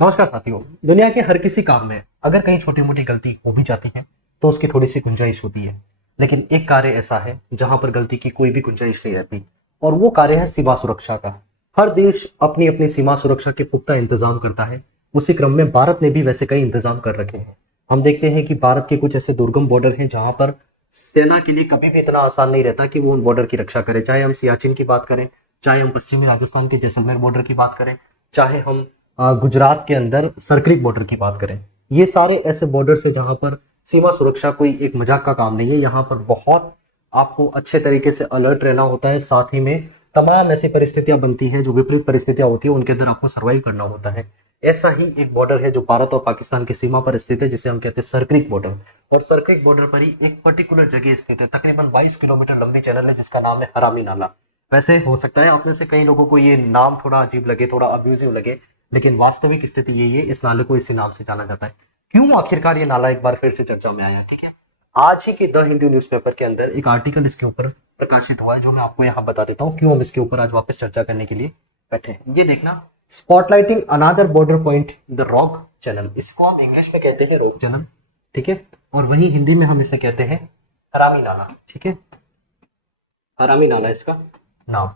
नमस्कार साथियों। दुनिया के हर किसी काम में अगर कहीं छोटी मोटी गलती हो भी जाती है तो उसकी थोड़ी सी गुंजाइश होती है। लेकिन एक कार्य ऐसा है जहां पर गलती की कोई भी गुंजाइश नहीं रहती, और वो कार्य है सीमा सुरक्षा का। हर देश अपनी अपनी सीमा सुरक्षा के पुख्ता इंतजाम करता है। उसी क्रम में भारत ने भी वैसे कई इंतजाम कर रखे हैं। हम देखते हैं कि भारत के कुछ ऐसे दुर्गम बॉर्डर हैं जहां पर सेना के लिए कभी भी इतना आसान नहीं रहता कि वो उन बॉर्डर की रक्षा करे। चाहे हम सियाचिन की बात करें, चाहे हम पश्चिमी राजस्थान के जैसलमेर बॉर्डर की बात करें, चाहे हम गुजरात के अंदर सरक्रिक बॉर्डर की बात करें। ये सारे ऐसे बॉर्डर है जहां पर सीमा सुरक्षा कोई एक मजाक का काम नहीं है। यहाँ पर बहुत आपको अच्छे तरीके से अलर्ट रहना होता है। साथ ही में तमाम ऐसी परिस्थितियां बनती हैं, जो विपरीत परिस्थितियां होती है, उनके अंदर आपको सर्वाइव करना होता है। ऐसा ही एक बॉर्डर है जो भारत और पाकिस्तान की सीमा पर स्थित है, जिसे हम कहते हैं सरक्रिक बॉर्डर। और सर्किट बॉर्डर पर ही एक पर्टिकुलर जगह स्थित है, तकरीबन 22 किलोमीटर लंबी चैनल है, जिसका नाम है हरामी नाला। वैसे हो सकता है आप में से कई लोगों को ये नाम थोड़ा अजीब लगे, थोड़ा अब्यूजिव लगे, लेकिन वास्तविक स्थिति यही है। इस नाले को इसी नाम से जाना जाता है। क्यों आखिरकार ये नाला एक बार फिर से चर्चा में आया, ठीक है। आज ही के द हिंदू न्यूज़पेपर के अंदर एक आर्टिकल इसके ऊपर प्रकाशित हुआ है, जो मैं आपको यहाँ बता देता हूँ क्यों हम इसके ऊपर आज वापस चर्चा करने के लिए बैठे हैं। ये देखना, spotlighting another border point the rock channel. इसको हम इंग्लिश में कहते हैं रॉक चैनल, ठीक है, और वहीं हिंदी में हम इसे कहते हैं हरामी नाला, ठीक है। हरामी नाला इसका नाम।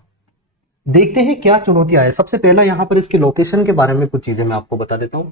देखते हैं क्या चुनौतियां है। सबसे पहला यहाँ पर इसकी लोकेशन के बारे में कुछ चीजें मैं आपको बता देता हूँ।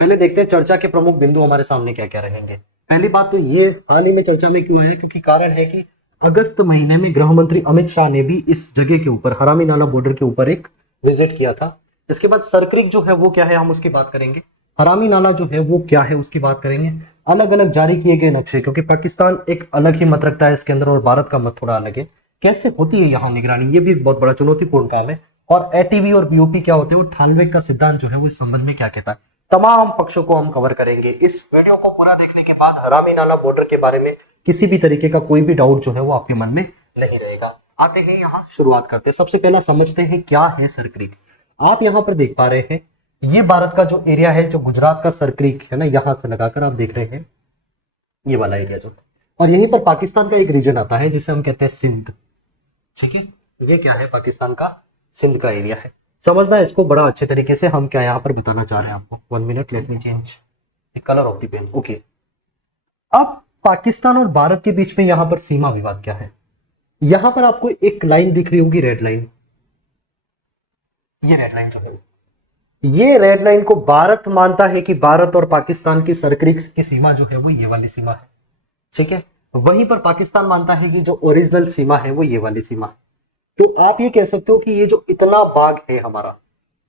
पहले देखते हैं चर्चा के प्रमुख बिंदु हमारे सामने क्या क्या रहेंगे। पहली बात तो ये हाल ही में चर्चा में क्यों आया, क्योंकि कारण है कि अगस्त महीने में गृह मंत्री अमित शाह ने भी इस जगह के ऊपर, हरामी नाला बॉर्डर के ऊपर, एक विजिट किया था। इसके बाद सरक्रिक जो है वो क्या है, हम उसकी बात करेंगे। हरामी नाला जो है वो क्या है, उसकी बात करेंगे। अलग अलग जारी किए गए नक्शे, क्योंकि पाकिस्तान एक अलग ही मत रखता है इसके अंदर और भारत का मत थोड़ा अलग है। कैसे होती है यहाँ निगरानी, ये भी बहुत बड़ा चुनौतीपूर्ण काम है। और एटीवी और बीओपी क्या होते हैं, वो ठानवे का सिद्धांत जो है वो इस संबंध में क्या कहता है, तमाम पक्षों को हम कवर करेंगे। इस वीडियो को पूरा देखने के बाद हरामी नाला बॉर्डर के बारे में किसी भी तरीके का कोई भी डाउट जो है वो आपके मन में नहीं रहेगा। आते हैं यहाँ, शुरुआत करते हैं। सबसे पहला समझते हैं क्या है सरक्रिक। आप यहाँ पर देख पा रहे हैं, ये भारत का जो एरिया है, जो गुजरात का सरक्रिक है ना, यहां से लगाकर आप देख रहे हैं ये वाला एरिया जो, और यहीं पर पाकिस्तान का एक रीजन आता है जिसे हम कहते हैं सिंध, ठीक है। ये क्या है, पाकिस्तान का सिंध का एरिया है। समझना इसको बड़ा अच्छे तरीके से। हम क्या यहाँ पर बताना चाह रहे हैं आपको, 1 minute, let me change the colour of the pen. Okay, अब पाकिस्तान और भारत के बीच में यहाँ पर सीमा विवाद क्या है। यहां पर आपको एक लाइन दिख रही होगी, रेड लाइन। ये रेड लाइन जो है, ये रेड लाइन को भारत मानता है कि भारत और पाकिस्तान की सरक्रिक की सीमा जो है वो ये वाली सीमा है, ठीक है। वहीं पर पाकिस्तान मानता है कि जो ओरिजिनल सीमा है वो ये वाली सीमा है। तो आप ये कह सकते हो कि ये जो इतना भाग है हमारा,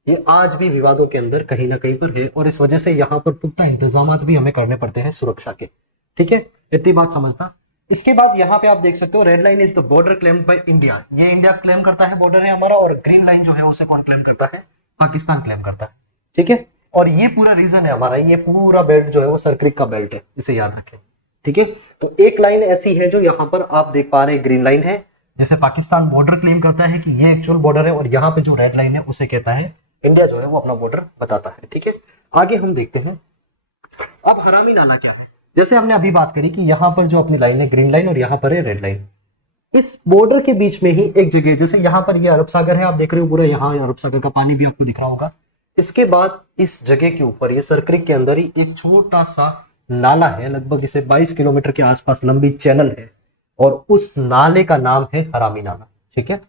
ये आज भी विवादों के अंदर कहीं ना कहीं पर है, और इस वजह से यहाँ पर पुख्ता इंतजाम भी हमें करने पड़ते हैं सुरक्षा के, ठीक है। इतनी बात समझना। इसके बाद यहाँ पे आप देख सकते हो, red line is the border claimed by India. ये इंडिया क्लेम करता है, बॉर्डर है हमारा। और ग्रीन लाइन जो है उसे कौन क्लेम करता है, पाकिस्तान क्लेम करता है, ठीक है। और ये पूरा रीजन है हमारा, ये पूरा बेल्ट जो है वो सरक्रिक का बेल्ट है, इसे याद रखें, ठीक है। तो एक लाइन ऐसी है जो यहाँ पर आप देख पा रहे हैं, ग्रीन लाइन है, जैसे पाकिस्तान बॉर्डर क्लेम करता है कि ये एक्चुअल बॉर्डर है, और यहाँ पे जो रेड लाइन है उसे कहता है इंडिया जो है वो अपना बॉर्डर बताता है, ठीक है। आगे हम देखते हैं अब हरामी नाला क्या है। जैसे हमने अभी बात करी कि यहाँ पर जो अपनी लाइन है ग्रीन लाइन, और यहाँ पर है रेड लाइन। इस बॉर्डर के बीच में ही एक जगह, जैसे यहाँ पर ये अरब सागर है, आप देख रहे हो पूरा, यहाँ अरब सागर का पानी भी आपको दिख रहा होगा। इसके बाद इस जगह के ऊपर, ये सरक्रिक के अंदर ही एक छोटा सा नाला है, लगभग इसे 22 किलोमीटर के आसपास लंबी चैनल है, और उस नाले का नाम है हरामी नाला, ठीक है।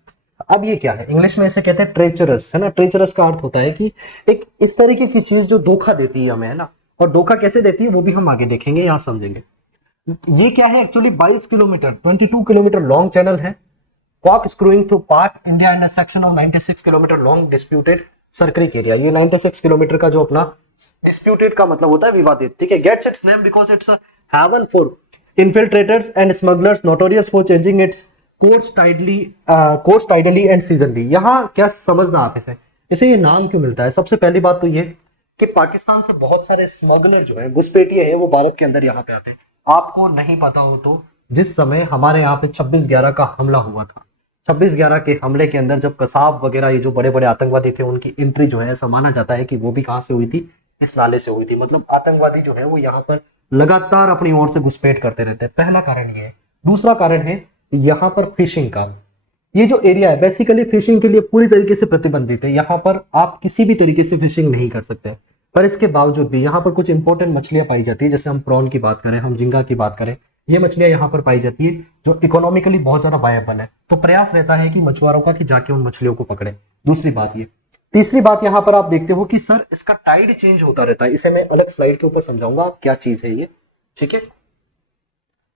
अब ये क्या है, इंग्लिश में इसे कहते हैं ट्रेचरस, है ना। ट्रेचरस का अर्थ होता है कि एक इस तरीके की चीज जो धोखा देती है हमें, है ना। और धोखा कैसे देती है वो भी हम आगे देखेंगे, यहां समझेंगे। ये क्या है, actually 22 kilometre 22 kilometre long channel है, cock screwing through Pak India and section of 96 kilometre long disputed Sir Creek area. ये 96 किलोमीटर का जो अपना डिस्प्यूटेड का मतलब होता है विवादित, ठीक है। Gets its name because it's a haven for infiltrators and smugglers notorious for changing its course tidally and seasonally. यहाँ क्या समझना आप इसे ये नाम क्यों मिलता है। सबसे पहली बात तो ये कि पाकिस्तान से बहुत सारे स्मगलर जो है, घुसपैठिए हैं, वो भारत के अंदर यहाँ पे आते हैं। आपको नहीं पता हो तो, जिस समय हमारे यहाँ पे 26/11 का हमला हुआ था, 26/11 के हमले के अंदर जब कसाब वगैरह ये जो बड़े बड़े आतंकवादी थे, उनकी एंट्री जो है, ऐसा माना जाता है कि वो भी कहां से हुई थी, इस नाले से हुई थी। मतलब आतंकवादी जो है वो यहाँ पर लगातार अपनी ओर से घुसपैठ करते रहते हैं। पहला कारण ये है। दूसरा कारण है यहाँ पर फिशिंग का। ये जो एरिया है बेसिकली फिशिंग के लिए पूरी तरीके से प्रतिबंधित है। यहाँ पर आप किसी भी तरीके से फिशिंग नहीं कर सकते। पर इसके बावजूद भी यहाँ पर कुछ इंपॉर्टेंट मछलियां पाई जाती है, जैसे हम प्रॉन की बात करें, हम झींगा की बात करें, ये मछलियां यहाँ पर पाई जाती है जो इकोनॉमिकली बहुत ज्यादा वायबल है। तो प्रयास रहता है कि मछुआरों का कि जाके उन मछलियों को पकड़े। दूसरी बात ये। तीसरी बात यहाँ पर आप देखते हो कि सर इसका टाइड चेंज होता रहता है, इसे मैं अलग स्लाइड के ऊपर समझाऊंगा क्या चीज है ये, ठीक है।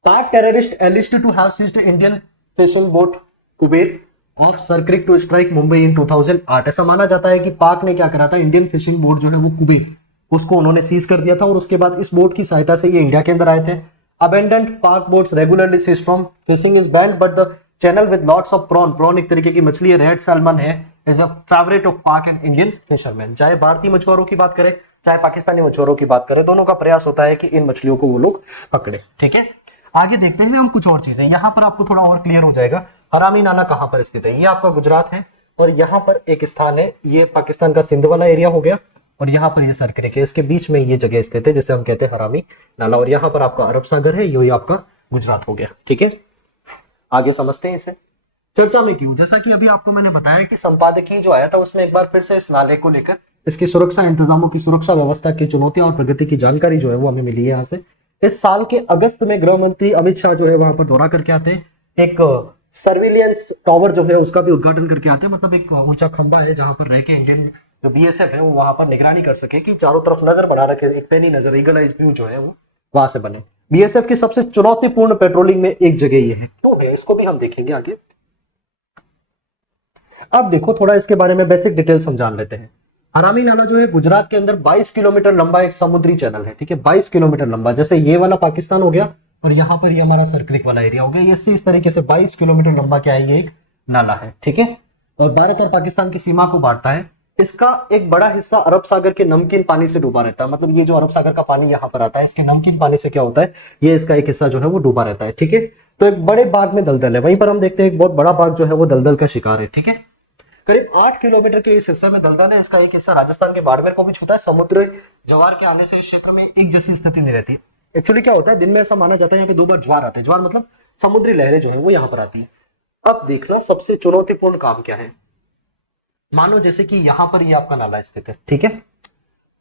Pak terrorist alleged to have seized Indian fishing boat Kuber of Sir Creek to strike Mumbai in 2008। ऐसा माना जाता है कि पाक ने क्या करा था, इंडियन फिशिंग बोट जो है वो कुबेर, उसको उन्होंने सीज कर दिया था और उसके बाद इस बोट की सहायता से ये इंडिया के अंदर आए थे। Abundant Pak boats regularly seize from fishing is banned but the channel with lots of prawn, prawn एक तरीके की मछली है, रेड सैल्मन है, is a favourite of Pak and Indian fisherman. चाहे भारतीय मछुआरों की बात करें चाहे पाकिस्तानी मछुआरों की बात करें, दोनों का प्रयास होता है कि इन मछलियों को वो लोग पकड़े, ठीक है। आगे देखते हैं हम कुछ और चीजें, यहां पर आपको थोड़ा और क्लियर हो जाएगा हरामी नाला कहां पर स्थित है। ये आपका गुजरात है और यहाँ पर एक स्थान है, ये पाकिस्तान का सिंध वाला एरिया हो गया और यहाँ पर ये सरक्रिक है, इसके बीच में ये जगह स्थित है जिसे हम कहते हैं हरामी नाला, और यहाँ पर आपका अरब सागर है, ये आपका गुजरात हो गया, ठीक है। आगे समझते हैं इसे। चर्चा में क्यों, जैसा कि अभी आपको मैंने बताया कि संपादकीय जो आया था उसमें एक बार फिर से इस नाले को लेकर इसकी सुरक्षा इंतजामों की, सुरक्षा व्यवस्था की चुनौतियां और प्रगति की जानकारी जो है वो हमें मिली है यहाँ से। इस साल के अगस्त में गृह मंत्री अमित शाह जो है वहां पर दौरा करके आते हैं, एक सर्विलियंस टावर जो है उसका भी उद्घाटन करके आते हैं, मतलब एक ऊंचा खंबा है जहां पर रह के इंडियन जो बीएसएफ है वो वहां पर निगरानी कर सके कि चारों तरफ नजर बढ़ा रखे, एक पैनी नजर, ईगल आइज व्यू जो है वो वहां से बने। बीएसएफ की सबसे चुनौतीपूर्ण पेट्रोलिंग में एक जगह ये है, तो है इसको भी हम देखेंगे आगे। अब देखो थोड़ा इसके बारे में बेसिक डिटेल समझान लेते हैं। हरामी नाला जो है गुजरात के अंदर 22 किलोमीटर लंबा एक समुद्री चैनल है, ठीक है, 22 किलोमीटर लंबा, जैसे ये वाला पाकिस्तान हो गया और यहाँ पर ये हमारा सरक्रिक वाला एरिया हो गया, ये इस तरीके से 22 किलोमीटर लंबा क्या है, ये एक नाला है, ठीक है, और भारत और पाकिस्तान की सीमा को बांटता है। इसका एक बड़ा हिस्सा अरब सागर के नमकीन पानी से डूबा रहता है, मतलब ये जो अरब सागर का पानी यहाँ पर आता है इसके नमकीन पानी से क्या होता है, ये इसका एक हिस्सा जो है वो डूबा रहता है, ठीक है। तो एक बड़े भाग में दलदल है, वहीं पर हम देखते हैं एक बहुत बड़ा भाग जो है वो दलदल का शिकार है, ठीक है। करीब 8 किलोमीटर के इस हिस्से में दलदल है, इसका एक हिस्सा राजस्थान के बाड़मेर को भी छूता है। समुद्र ज्वार के आने से इस क्षेत्र में एक जैसी स्थिति नहीं रहती। एक्चुअली क्या होता है, दिन में ऐसा माना जाता है यहाँ पे 2 बार ज्वार आते हैं, ज्वार मतलब समुद्री लहरें जो है वो यहाँ पर आती है। अब देखना सबसे चुनौतीपूर्ण काम क्या है, मानो जैसे कि यहाँ पर ये आपका नाला स्थित है, ठीक है।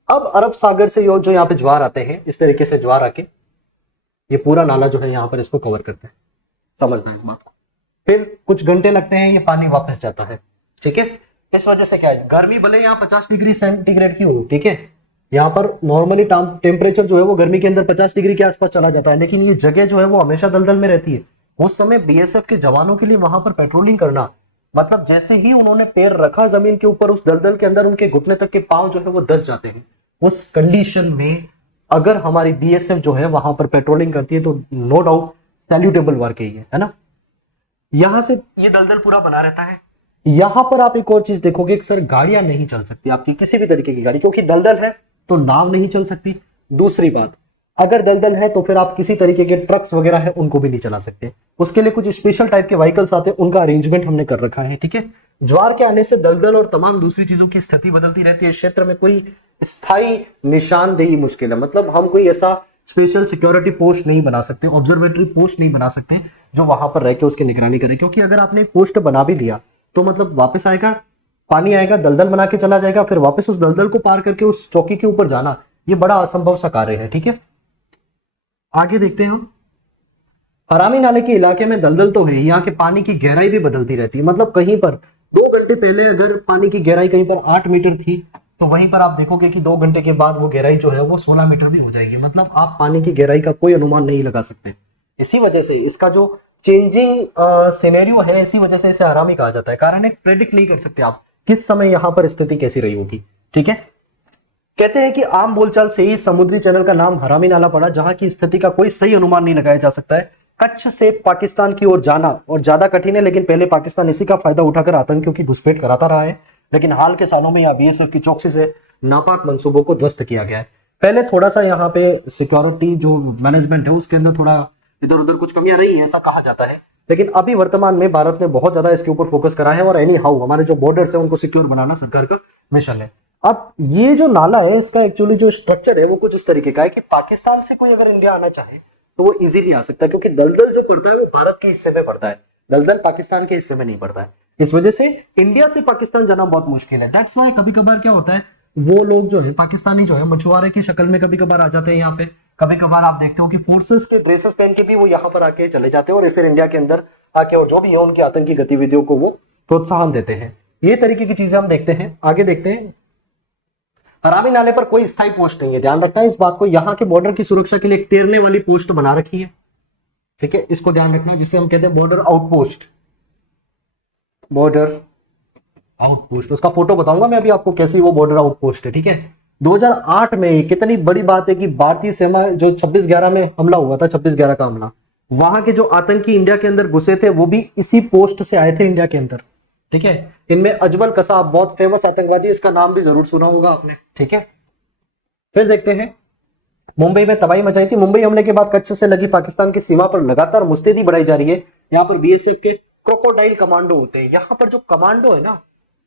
अब अरब सागर से जो यहाँ पे ज्वार आते हैं, इस तरीके से ज्वार आके ये पूरा नाला जो है यहाँ पर इसको कवर करते हैं, समझना इस बात को। फिर कुछ घंटे लगते हैं, ये पानी वापस जाता है, ठीक है। इस वजह से क्या है, गर्मी भले यहाँ 50 डिग्री सेंटीग्रेड की हो, ठीक है, यहाँ पर नॉर्मली टेम्परेचर जो है वो गर्मी के अंदर 50 डिग्री के आसपास चला जाता है, लेकिन ये जगह जो है वो हमेशा दलदल में रहती है। उस समय बीएसएफ के जवानों के लिए वहां पर पेट्रोलिंग करना, मतलब जैसे ही उन्होंने पैर रखा जमीन के ऊपर उस दलदल के अंदर उनके घुटने तक के पांव जो है वो दस जाते हैं। उस कंडीशन में अगर हमारी बीएसएफ जो है वहां पर पेट्रोलिंग करती है तो नो डाउट सैल्यूटेबल वर्क है ना। यहां से ये दलदल पूरा बना रहता है। यहां पर आप एक और चीज देखोगे कि सर गाड़ियां नहीं चल सकती आपकी, किसी भी तरीके की गाड़ी, क्योंकि दलदल है तो नाव नहीं चल सकती। दूसरी बात, अगर दलदल है तो फिर आप किसी तरीके के ट्रक्स वगैरह है उनको भी नहीं चला सकते, उसके लिए कुछ स्पेशल टाइप के व्हीकल्स आते हैं, उनका अरेंजमेंट हमने कर रखा है, ठीक है। ज्वार के आने से दलदल और तमाम दूसरी चीजों की स्थिति बदलती रहती है। इस क्षेत्र में कोई स्थायी निशानदेही मुश्किल है, मतलब हम कोई ऐसा स्पेशल सिक्योरिटी पोस्ट नहीं बना सकते, ऑब्जर्वेटरी पोस्ट नहीं बना सकते जो वहां पर रह के उसकी निगरानी करे, क्योंकि अगर आपने पोस्ट बना भी लिया तो मतलब वापस आएगा, पानी आएगा, दलदल बना के चला जाएगा, फिर वापस उस दलदल को पार करके उस चौकी के ऊपर जाना, ये बड़ा असंभव सा कार्य है, ठीक है। आगे देखते हैं हम। हरामी नाले के इलाके में दलदल तो है, यहाँ के पानी की गहराई भी बदलती रहती है, मतलब कहीं पर 2 घंटे पहले अगर पानी की गहराई कहीं पर 8 मीटर थी तो वहीं पर आप देखोगे कि 2 घंटे के बाद वो गहराई जो है वो 16 मीटर भी हो जाएगी, मतलब आप पानी की गहराई का कोई अनुमान नहीं लगा सकते। इसी वजह से इसका जो चेंजिंग सिनेरियो है, इसी वजह से इसे हरामी कहा जाता है। कारण एक प्रेडिक्ट नहीं कर सकते आप किस समय यहां पर स्थिति कैसी रही होगी, ठीक है। कहते हैं कि आम बोलचाल से ही समुद्री चैनल का नाम हरामी नाला पड़ा, जहां की स्थिति का कोई सही अनुमान नहीं लगाया जा सकता है। कच्छ से पाकिस्तान की ओर जाना और ज्यादा कठिन है, लेकिन पहले पाकिस्तान इसी का फायदा उठाकर आतंकियों की घुसपैठ कराता रहा है, लेकिन हाल के सालों में यहाँ बीएसएफ की चौकसी से नापाक मंसूबों को ध्वस्त किया गया है। पहले थोड़ा सा यहाँ पे सिक्योरिटी जो मैनेजमेंट है उसके अंदर थोड़ा इधर उधर कुछ कमियां रही है, ऐसा कहा जाता है, लेकिन अभी वर्तमान में भारत ने बहुत ज्यादा इसके ऊपर फोकस करा है और एनी हाउ हमारे जो बॉर्डर्स है उनको सिक्योर बनाना सरकार का मिशन है। अब ये जो नाला है इसका एक्चुअली जो स्ट्रक्चर है वो कुछ इस तरीके का है कि पाकिस्तान से कोई अगर इंडिया आना चाहे तो वो इजीली आ सकता है, क्योंकि दलदल जो पड़ता है वो भारत के हिस्से में पड़ता है, दलदल पाकिस्तान के हिस्से में नहीं पड़ता है। इस वजह से इंडिया से पाकिस्तान जाना बहुत मुश्किल है। दैट्स व्हाई कभी कभार क्या होता है, वो लोग जो है पाकिस्तानी जो है मछुआरे की शक्ल में कभी कभार आ जाते हैं यहाँ पे। कभी कभार आप देखते हो कि फोर्सेस के ड्रेसेस पहन के भी वो यहाँ पर आके चले जाते हैं और फिर इंडिया के अंदर आके और जो भी है उनकी आतंकी गतिविधियों को वो प्रोत्साहन देते हैं। ये तरीके की चीजें हम देखते हैं। आगे देखते हैं, रावी नाले पर कोई स्थायी पोस्ट नहीं है, ध्यान रखना है इस बात को। यहाँ के बॉर्डर की सुरक्षा के लिए एक तैरने वाली पोस्ट बना रखी है, ठीक है, इसको ध्यान रखना, जिसे हम कहते हैं बॉर्डर आउटपोस्ट। बॉर्डर आउटपोस्ट, उसका फोटो बताऊंगा मैं अभी आपको कैसी वो बॉर्डर आउटपोस्ट है, ठीक है। 2008 में कितनी बड़ी बात है कि भारतीय सेना जो 26/11 में हमला हुआ था, 26/11 का हमला, वहां के जो आतंकी इंडिया के अंदर घुसे थे वो भी इसी पोस्ट से आए थे इंडिया के अंदर, ठीक है। इनमें अजमल कसाब बहुत फेमस आतंकवादी, इसका नाम भी जरूर सुना होगा आपने, ठीक है। फिर देखते हैं, मुंबई में तबाही मचाई थी। मुंबई हमले के बाद कच्छ से लगी पाकिस्तान की सीमा पर लगातार मुस्तैदी बढ़ाई जा रही है। यहाँ पर बीएसएफ के क्रोकोडाइल कमांडो होते हैं। यहाँ पर जो कमांडो है ना,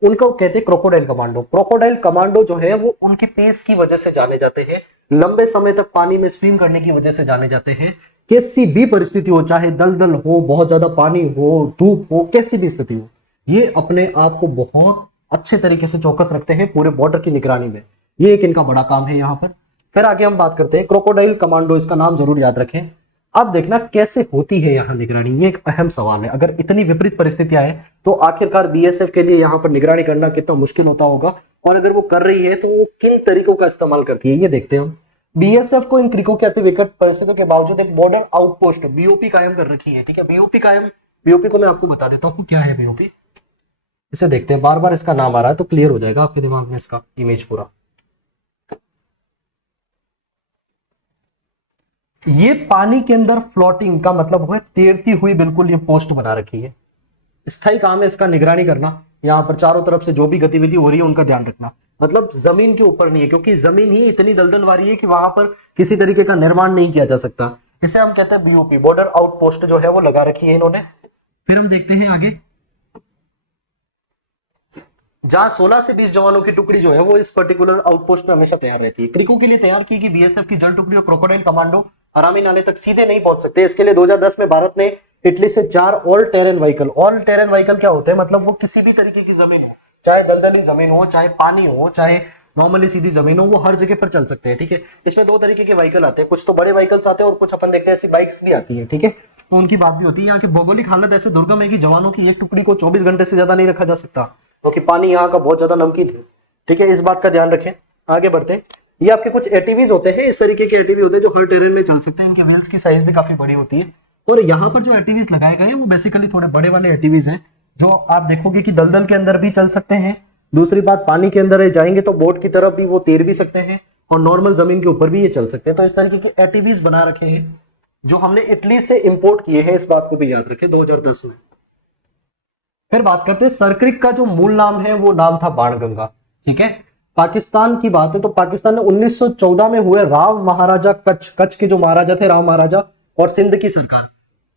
उनको कहते हैं क्रोकोडाइल कमांडो। क्रोकोडाइल कमांडो जो है वो उनकी पेस की वजह से जाने जाते हैं, लंबे समय तक पानी में स्विम करने की वजह से जाने जाते हैं। कैसी भी परिस्थिति हो, चाहे दलदल हो, बहुत ज्यादा पानी हो, धूप हो, कैसी भी स्थिति हो, ये अपने आप को बहुत अच्छे तरीके से चौकस रखते हैं पूरे बॉर्डर की निगरानी में। ये एक इनका बड़ा काम है यहाँ पर। फिर आगे हम बात करते हैं क्रोकोडाइल कमांडो, इसका नाम जरूर याद रखें। अब देखना कैसे होती है यहाँ निगरानी, ये एक अहम सवाल है। अगर इतनी विपरीत परिस्थितियां हैं तो आखिरकार बीएसएफ के लिए यहाँ पर निगरानी करना कितना मुश्किल होता होगा, और अगर वो कर रही है तो वो किन तरीकों का इस्तेमाल करती है, ये देखते हैं हम। बीएसएफ को इन तरीकों के अति विकट परिस्थितियों के बावजूद एक बॉर्डर आउटपोस्ट बीओपी कायम कर रखी है, ठीक है। बीओपी को मैं आपको बता देता हूँ क्या है बीओपी, इसे देखते हैं। बार बार इसका नाम आ रहा है तो क्लियर हो जाएगा आपके दिमाग में इसका इमेज पूरा। ये पानी के अंदर फ्लोटिंग का मतलब है तैरती हुई बिल्कुल ये पोस्ट बना रखी है। स्थायी काम है इसका निगरानी करना, यहाँ पर चारों तरफ से जो भी गतिविधि हो रही है उनका ध्यान रखना। मतलब जमीन के ऊपर नहीं है, क्योंकि जमीन ही इतनी दलदल वाली है कि वहां पर किसी तरीके का निर्माण नहीं किया जा सकता। इसे हम कहते हैं बीओपी, बॉर्डर आउटपोस्ट जो है वो लगा रखी है इन्होंने। फिर हम देखते हैं आगे, जहां 16 से 20 जवानों की टुकड़ी जो है वो इस पर्टिकुलर आउटपोस्ट में हमेशा तैयार रहती है। क्रिको के लिए तैयार की कि बीएसएफ की जल टुकड़ी और क्रोकोडाइल कमांडो अरामी नाले तक सीधे नहीं पहुंच सकते। इसके लिए 2010 में भारत ने इटली से 4 all terrain vehicle, all terrain vehicle क्या होते हैं, मतलब वो किसी भी तरीके की जमीन हो, चाहे दलदली जमीन हो, चाहे पानी हो, चाहे नॉर्मली सीधी जमीन हो, वो हर जगह पर चल सकते हैं, ठीक है। इसमें 2 तरीके के व्हीकल आते हैं, कुछ तो बड़े व्हीकल्स आते हैं और कुछ अपन देखते हैं ऐसी बाइक्स भी आती है, ठीक है। तो उनकी बात भी होती है। यहाँ की भौगोलिक हालत ऐसे दुर्गम है कि जवानों की एक टुकड़ी को 24 घंटे से ज्यादा नहीं रखा जा सकता, क्योंकि पानी यहाँ का बहुत ज्यादा नमकीन है, ठीक है। इस बात का ध्यान रखें। आगे बढ़ते हैं, ये आपके कुछ एटीवीज होते हैं, इस तरीके के एटीवी होते हैं जो हर टेरेन में चल सकते हैं। इनके व्हील्स की साइज भी काफी बड़ी होती है, और यहाँ पर जो एटीवीज लगाए गए हैं वो बेसिकली थोड़े बड़े वाले एटीवीज हैं, जो आप देखोगे कि दलदल के अंदर भी चल सकते हैं। दूसरी बात, पानी के अंदर जाएंगे तो बोट की तरफ भी वो तैर भी सकते हैं, और नॉर्मल जमीन के ऊपर भी ये चल सकते हैं। तो इस तरीके के एटीवीज बना रखे हैं जो हमने इटली से इंपोर्ट किए हैं, इस बात को भी याद रखें, 2010 में। फिर बात करते हैं सरक्रिक का जो मूल नाम है वो नाम था बाणगंगा, ठीक है। पाकिस्तान की बात है तो पाकिस्तान ने 1914 में हुए राव महाराजा कच्छ के जो महाराजा थे, राव महाराजा, और सिंध की सरकार।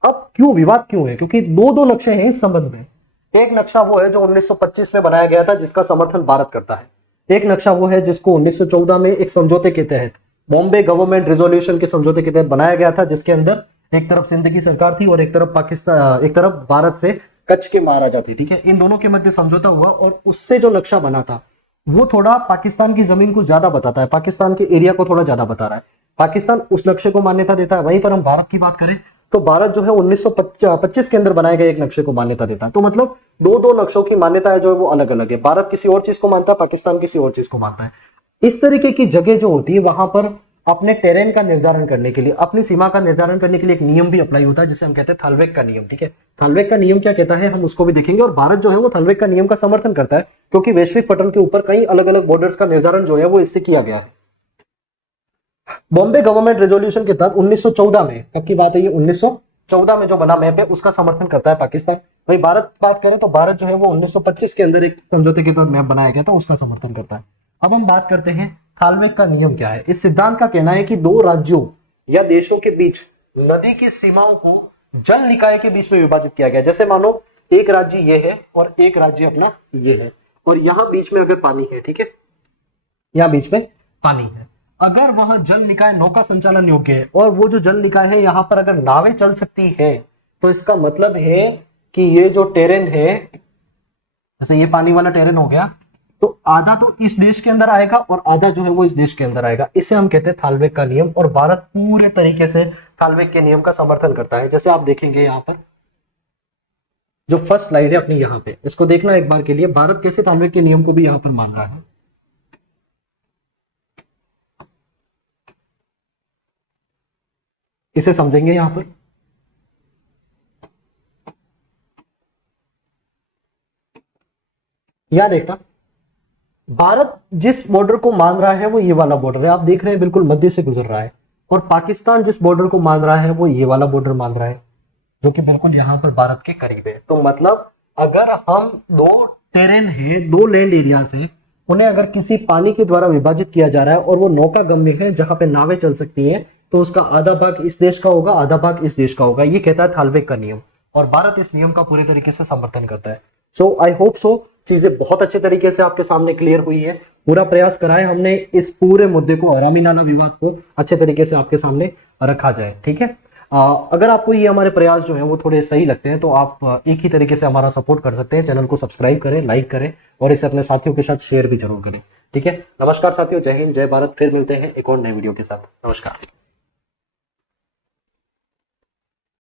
अब क्यों विवाद क्यों है, क्योंकि दो नक्शे हैं इस संबंध में। एक नक्शा वो है जो 1925 में बनाया गया था, जिसका समर्थन भारत करता है। एक नक्शा वो है जिसको 1914 में एक समझौते के तहत, बॉम्बे गवर्नमेंट रेजोल्यूशन के समझौते के तहत बनाया गया था, जिसके अंदर एक तरफ सिंध की सरकार थी और एक तरफ पाकिस्तान, एक तरफ भारत से कच्छ के महाराजा थे, ठीक है। इन दोनों के मध्य समझौता हुआ, और उससे जो नक्शा बना था वो थोड़ा पाकिस्तान की जमीन को ज्यादा बताता है, पाकिस्तान के एरिया को थोड़ा ज्यादा बता रहा है। पाकिस्तान उस नक्शे को मान्यता देता है। वहीं पर हम भारत की बात करें तो भारत जो है 1925 के अंदर बनाए गए एक नक्शे को मान्यता देता है। तो मतलब दो नक्शों की मान्यता है जो है वो अलग अलग है। भारत किसी और चीज को मानता है, पाकिस्तान किसी और चीज को मानता है। इस तरीके की जगह जो होती है वहां पर अपने टेरेन का निर्धारण करने के लिए, अपनी सीमा का निर्धारण करने के लिए एक नियम भी अप्लाई होता है, जिसे हम कहते हैं थलवेक का नियम, ठीक है। थलवेक का नियम क्या कहता है हम उसको भी देखेंगे, और भारत जो है वो थलवेक का नियम का समर्थन करता है, क्योंकि वैश्विक पटल के ऊपर कई अलग अलग बॉर्डर्स का निर्धारण जो है वो इससे किया गया है। बॉम्बे गवर्नमेंट रेजोल्यूशन के तहत 1914 में, कब की बात है ये, 1914 में जो बना मैप है उसका समर्थन करता है पाकिस्तान। वही भारत बात करें तो भारत जो है वो 1925 के अंदर एक समझौते के तहत मैप बनाया गया था, उसका समर्थन करता है। अब हम बात करते हैं थालवेक का नियम क्या है। इस सिद्धांत का कहना है कि 2 राज्यों या देशों के बीच नदी की सीमाओं को जल निकाय के बीच में विभाजित किया गया। जैसे मानो एक राज्य ये है और एक राज्य अपना ये है, और यहां बीच में अगर पानी है, ठीक है, यहां बीच में पानी है, अगर वहां जल निकाय नौका संचालन योग्य है, और वो जो जल निकाय है यहां पर अगर नावें चल सकती है, तो इसका मतलब है कि ये जो टेरेन है, जैसे ये पानी वाला टेरेन हो गया, तो आधा तो इस देश के अंदर आएगा और आधा जो है वो इस देश के अंदर आएगा। इसे हम कहते हैं थालवेग का नियम, और भारत पूरे तरीके से थालवेग के नियम का समर्थन करता है। जैसे आप देखेंगे यहाँ पर जो फर्स्ट स्लाइड है अपनी, यहाँ पे इसको देखना एक बार के लिए, भारत कैसे थालवेग के नियम को भी यहाँ पर मान रहा है। इसे समझेंगे यहां पर। यहां देखना, भारत जिस बॉर्डर को मान रहा है वो ये वाला बॉर्डर है, आप देख रहे हैं बिल्कुल मध्य से गुजर रहा है। और पाकिस्तान जिस बॉर्डर को मान रहा है वो ये वाला बॉर्डर मान रहा है, जो कि बिल्कुल यहां पर भारत के करीब है। तो मतलब अगर हम दो टेरेन है, दो लैंड एरियाज है, उन्हें अगर किसी पानी के द्वारा विभाजित किया जा रहा है और वो नौका गम्य है जहां पे नावें चल सकती हैं, तो उसका आधा भाग इस देश का होगा, आधा भाग इस देश का होगा। ये कहता है थालवेग का नियम, और भारत इस नियम का पूरे तरीके से समर्थन करता है। सो आई होप सो चीजें बहुत अच्छे तरीके से आपके सामने क्लियर हुई है। पूरा प्रयास करा है हमने इस पूरे मुद्दे को, आरामी नाला विवाद को अच्छे तरीके से आपके सामने रखा जाए। ठीक है, अगर आपको ये हमारे प्रयास जो है वो थोड़े सही लगते हैं तो आप एक ही तरीके से हमारा सपोर्ट कर सकते हैं। चैनल को सब्सक्राइब करें, लाइक करें और इसे अपने साथियों के साथ शेयर भी जरूर करें। ठीक है, नमस्कार साथियों, जय हिंद, जय भारत। फिर मिलते हैं एक और नए वीडियो के साथ। नमस्कार।